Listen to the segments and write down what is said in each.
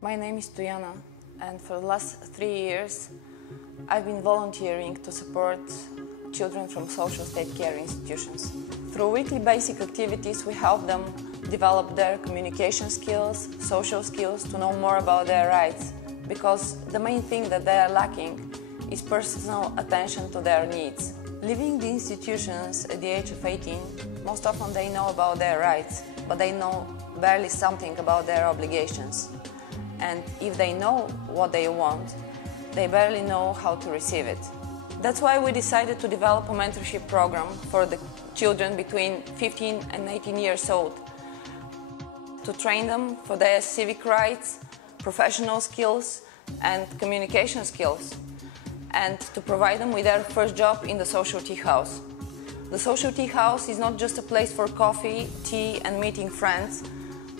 My name is Tuyana, and for the last 3 years I've been volunteering to support children from social state care institutions. Through weekly basic activities we help them develop their communication skills, social skills, to know more about their rights, because the main thing that they are lacking is personal attention to their needs. Leaving the institutions at the age of 18, most often they know about their rights, but they know barely something about their obligations. And if they know what they want, they barely know how to receive it. That's why we decided to develop a mentorship program for the children between 15 and 18 years old, to train them for their civic rights, professional skills and communication skills, and to provide them with their first job in the social tea house. The social tea house is not just a place for coffee, tea and meeting friends,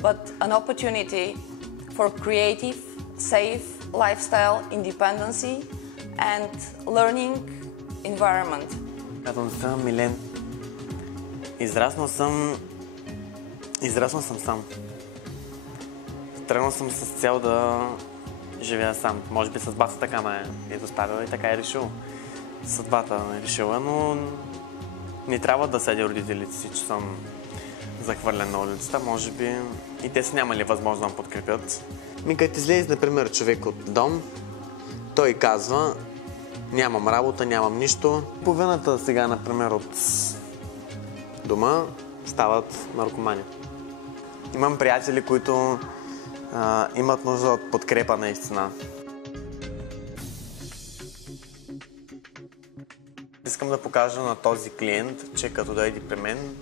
but an opportunity for creative, safe lifestyle, independency and learning environment. Казвам се Милен. Израснал съм сам. Тръгнал съм с цел да живея сам. Може би съдбата така ме е доставила и така е решил. Съдбата ме е решила, но не трябва да съдя родителите си, че съм захвърлен на улицата. Може би и те си нямали възможност да ме подкрепят. Като излезе, например, човек от дом, той казва: нямам работа, нямам нищо. Половината сега, например, от дома стават наркомани. Имам приятели, които имат нужда от подкрепа наистина. Искам да покажа на този клиент, че като дойде при мен,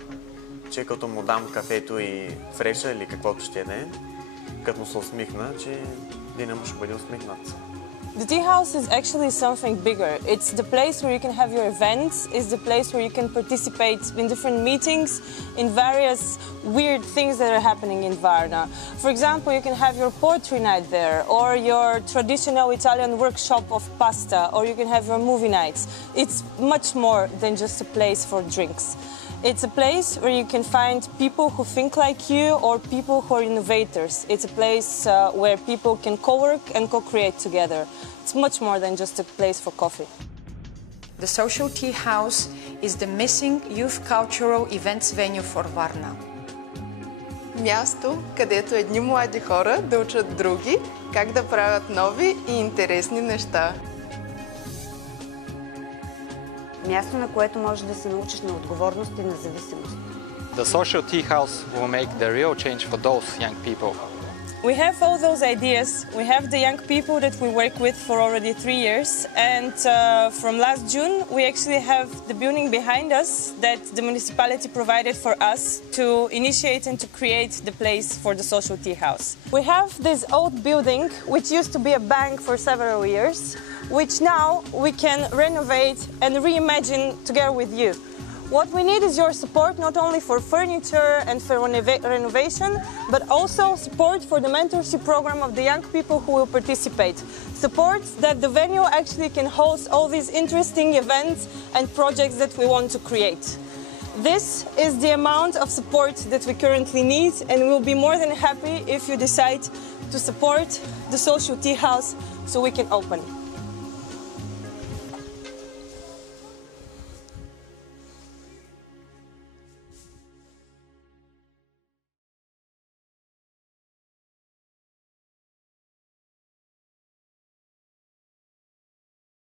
че като му дам кафето и фреша или каквото ще да е, като му се усмихна, че деня му ще бъде усмихнат. The tea house is actually something bigger. It's the place where you can have your events, it's the place where you can participate in different meetings, in various weird things that are happening in Varna. For example, you can have your poetry night there, or your traditional Italian workshop of pasta, or you can have your movie nights. It's much more than just a place for drinks. It's a place where you can find people who think like you or people who are innovators. It's a place where people can co-work and co-create together. It's much more than just a place for coffee. The Social Tea House is the missing youth cultural events venue for Varna. Място, където едни млади хора да учат други как да правят нови и интересни неща. Място, на което можеш да се научиш на отговорност и на зависимост. The Social Tea House will make the real change for those young people. We have all those ideas. We have the young people that we work with for already 3 years, and from last June we actually have the building behind us that the municipality provided for us to initiate and to create the place for the Social Tea House. We have this old building which used to be a bank for several years, which now we can renovate and reimagine together with you. What we need is your support, not only for furniture and for renovation, but also support for the mentorship program of the young people who will participate. Support that the venue actually can host all these interesting events and projects that we want to create. This is the amount of support that we currently need, and we'll be more than happy if you decide to support the Social Tea House so we can open.